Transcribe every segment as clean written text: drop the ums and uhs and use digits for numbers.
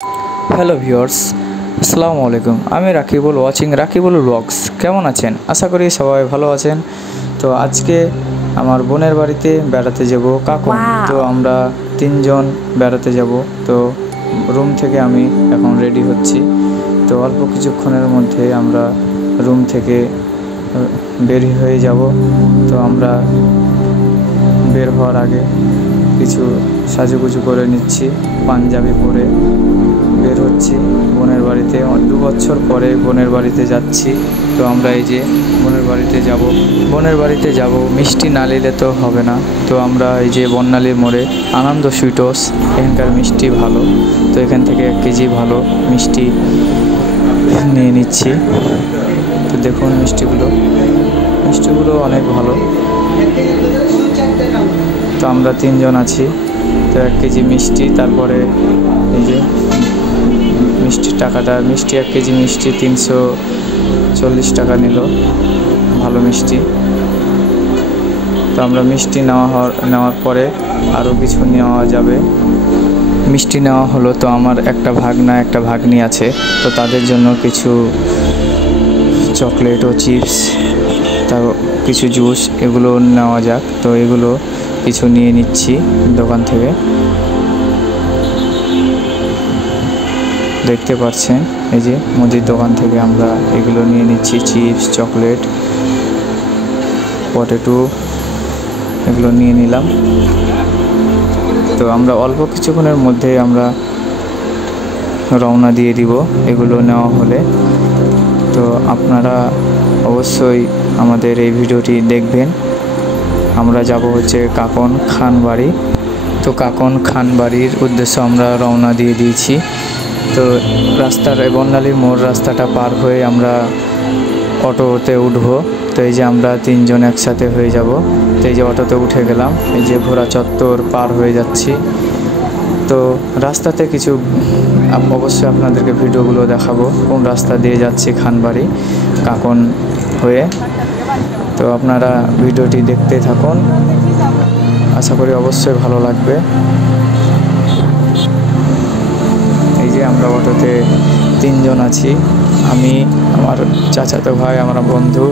Hello viewers, আসসালামু আলাইকুম। আমি রাকিবুল, ওয়াচিং রাকিবুল ব্লগস। কেমন আছেন? আশা করি সবাই ভালো আছেন। তো আজকে আমার বোনের বাড়িতে বেড়াতে যাব কাকন। তো আমরা 3 জন বেড়াতে যাব। তো রুম থেকে আমি এখন রেডি হচ্ছি। তো অল্প কিছুক্ষণের মধ্যে আমরা রুম থেকে বের হয়ে যাব। তো আমরা বের হওয়ার আগে কিছু সাজুগুজু করে নিচ্ছি, পাঞ্জাবি পরে বের হচ্ছি বোনের বাড়িতে। 2 বছর পরে বোনের বাড়িতে যাচ্ছি। তো আমরা এই যে বোনের বাড়িতে যাব মিষ্টি না নিলে তো হবে না। তো আমরা এই যে বননালীর মোড়ে আনন্দ সুইটস, এখানকার মিষ্টি ভালো। তো এখান থেকে 1 কেজি ভালো মিষ্টি নিয়ে নিচ্ছি। তো দেখুন মিষ্টিগুলো অনেক ভালো। তো আমরা 3 জন আছি। তো 1 কেজি মিষ্টি, তারপরে এই যে মিষ্টির টাকাটা, 1 কেজি মিষ্টি 340 টাকা নিল, ভালো মিষ্টি। তো আমরা মিষ্টি নেওয়ার পরে আরও কিছু নেওয়া যাবে। মিষ্টি নেওয়া হলো। তো আমার একটা ভাগনা একটা ভাগ্নি আছে, তো তাদের জন্য কিছু চকলেট ও চিপস, তার কিছু জুস, এগুলো নেওয়া যাক। তো এগুলো কিছু নিয়ে নিচ্ছি দোকান থেকে। দেখতে পাচ্ছেন এই যে মুদির দোকান থেকে আমরা এগুলো নিয়ে নিচ্ছি, চিপস, চকলেট, পটেটো, এগুলো নিয়ে নিলাম। তো আমরা অল্প কিছুক্ষণের মধ্যেই আমরা রওনা দিয়ে দিব এগুলো নেওয়া হলে। তো আপনারা অবশ্যই আমাদের এই ভিডিওটি দেখবেন। আমরা যাব হচ্ছে কাকন খান বাড়ি। তো কাকন খান বাড়ির উদ্দেশ্যে আমরা রওনা দিয়ে দিয়েছি। তো রাস্তার বননালীর মোড় রাস্তাটা পার হয়ে আমরা অটোতে উঠবো। তো এই যে আমরা 3 জন একসাথে হয়ে যাব। তো এই যে অটোতে উঠে গেলাম, এই যে ঘোড়া চত্বর পার হয়ে যাচ্ছি। তো রাস্তাতে কিছু অবশ্যই আপনাদেরকে ভিডিওগুলো দেখাবো, কোন রাস্তা দিয়ে যাচ্ছি খানবাড়ি কাকন হয়ে। তো আপনারা ভিডিওটি দেখতে থাকুন, আশা করি অবশ্যই ভালো লাগবে। এই যে আমরা অটোতে 3 জন আছি, আমি, আমার চাচাতো ভাই, আমার বন্ধু।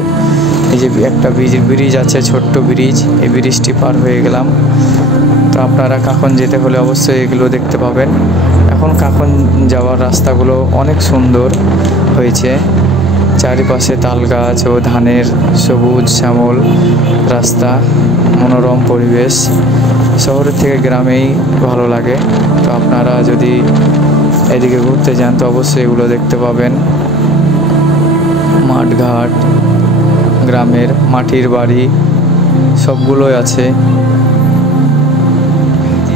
এই যে একটা ব্রিজ আছে, ছোট্ট ব্রিজ, এই ব্রিজটি পার হয়ে গেলাম। তো আপনারা কাকন যেতে হলে অবশ্যই এগুলো দেখতে পাবেন। এখন কাকন যাওয়ার রাস্তাগুলো অনেক সুন্দর হয়েছে, চারিপাশে তাল গাছ ও ধানের সবুজ শ্যামল রাস্তা, মনোরম পরিবেশ। শহরের থেকে গ্রামেই ভালো লাগে। তো আপনারা যদি এদিকে ঘুরতে যান তো অবশ্যই এগুলো দেখতে পাবেন। মাঠঘাট, গ্রামের মাটির বাড়ি সবগুলোই আছে।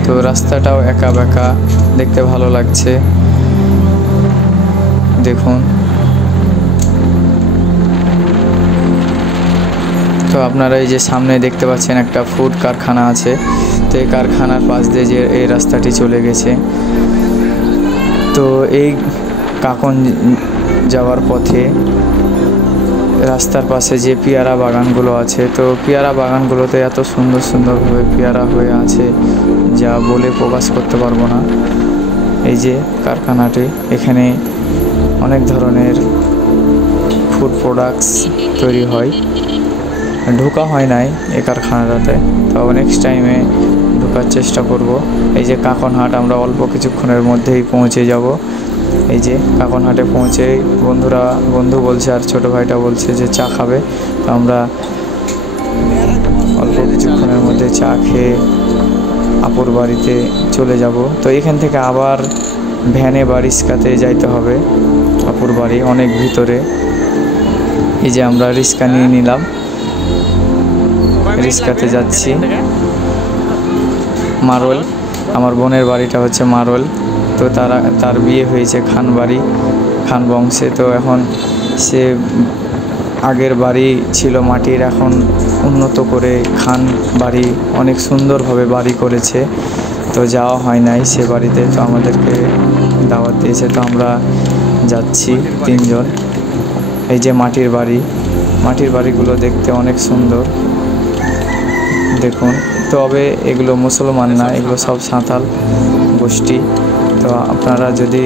তো রাস্তাটাও একা বেঁকা, দেখতে ভালো লাগছে। দেখুন, তো আপনারা এই যে সামনে দেখতে পাচ্ছেন একটা ফুড কারখানা আছে। তো এই কারখানার পাশ দিয়ে যে এই রাস্তাটি চলে গেছে। তো এই কাকন যাওয়ার পথে রাস্তার পাশে যে পেয়ারা বাগানগুলো আছে, তো পেয়ারা বাগানগুলোতে এত সুন্দরভাবে পেয়ারা হয়ে আছে যা বলে প্রকাশ করতে পারবো না। এই যে কারখানাটি, এখানে অনেক ধরনের ফুড প্রোডাক্টস তৈরি হয়। ঢোকা হয় নাই এই কারখানাটাতে, তো নেক্সট টাইমে ঢোকার চেষ্টা করব। এই যে কাকনহাট, আমরা অল্প কিছুক্ষণের মধ্যেই পৌঁছে যাব। এই যে কাকনহাটে পৌঁছে বন্ধু বলছে আর ছোটো ভাইটা বলছে যে চা খাবে। তো আমরা অল্প কিছুক্ষণের মধ্যে চা খেয়ে আপুর বাড়িতে চলে যাব। তো এখান থেকে আবার ভ্যানে বা রিক্সাতে যাইতে হবে আপুর বাড়ি, অনেক ভিতরে। এই যে আমরা রিক্সা নিয়ে নিলাম, রিক্সাতে যাচ্ছি। মারোল, আমার বোনের বাড়িটা হচ্ছে মারোল। তো তার বিয়ে হয়েছে খান বংশে। তো এখন সে আগের বাড়ি ছিল মাটির, এখন উন্নত করে খান বাড়ি অনেক সুন্দরভাবে বাড়ি করেছে। তো যাওয়া হয় নাই সে বাড়িতে, তো আমাদেরকে দাওয়াত দিয়েছে। তো আমরা যাচ্ছি 3 জন। এই যে মাটির বাড়িগুলো দেখতে অনেক সুন্দর, দেখুন। তবে এগুলো মুসলমান না, এগুলো সব সাঁওতাল গোষ্ঠী। তো আপনারা যদি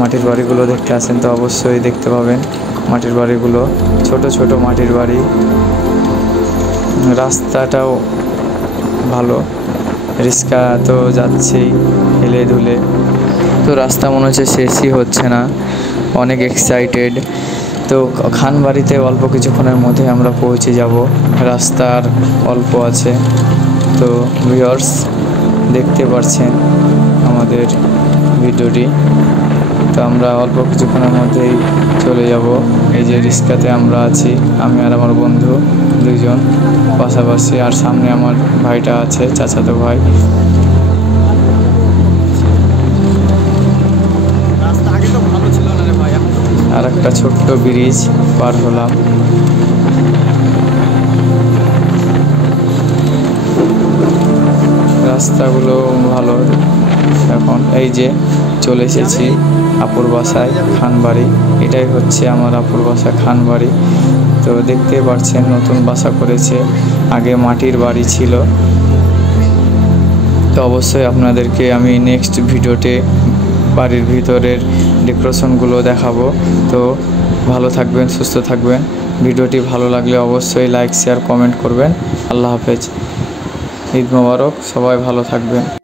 মাটির বাড়িগুলো দেখতে আসেন তো অবশ্যই দেখতে পাবেন মাটির বাড়িগুলো, ছোট ছোট মাটির বাড়ি। রাস্তাটাও ভালো, রিক্সা তো যাচ্ছেই হেলে ধুলে। তো রাস্তা মনে হচ্ছে শেষই হচ্ছে না, অনেক এক্সাইটেড। তো খানবাড়িতে অল্প কিছুক্ষণের মধ্যে আমরা পৌঁছে যাব, রাস্তার অল্প আছে। তো ভিউয়ার্স দেখতে পাচ্ছেন আমাদের ভিডিওটি। তো আমরা অল্প কিছুক্ষণের মধ্যেই চলে যাব। এই যে রিক্সাতে আমরা আছি, আমি আর আমার বন্ধু দুইজন পাশাপাশি, আর সামনে আমার ভাইটা আছে, চাচাতো ভাই। আর একটা ছোট্ট ব্রিজ পার হলাম। রাস্তাগুলো ভালো। এখন এই যে চলে এসেছি আপুর বাসায়, খানবাড়ি। এটাই হচ্ছে আমার আপুর বাসা, খানবাড়ি। তো দেখতে পাচ্ছেন নতুন বাসা করেছে, আগে মাটির বাড়ি ছিল। তো অবশ্যই আপনাদেরকে আমি নেক্সট ভিডিওতে বাড়ির ভিতরের ডেকোরেশনগুলো দেখাবো। তো ভালো থাকবেন, সুস্থ থাকবেন। ভিডিওটি ভালো লাগলে অবশ্যই লাইক, শেয়ার, কমেন্ট করবেন। আল্লাহ হাফেজ, ঈদ মোবারক, সবাই ভালো থাকবেন।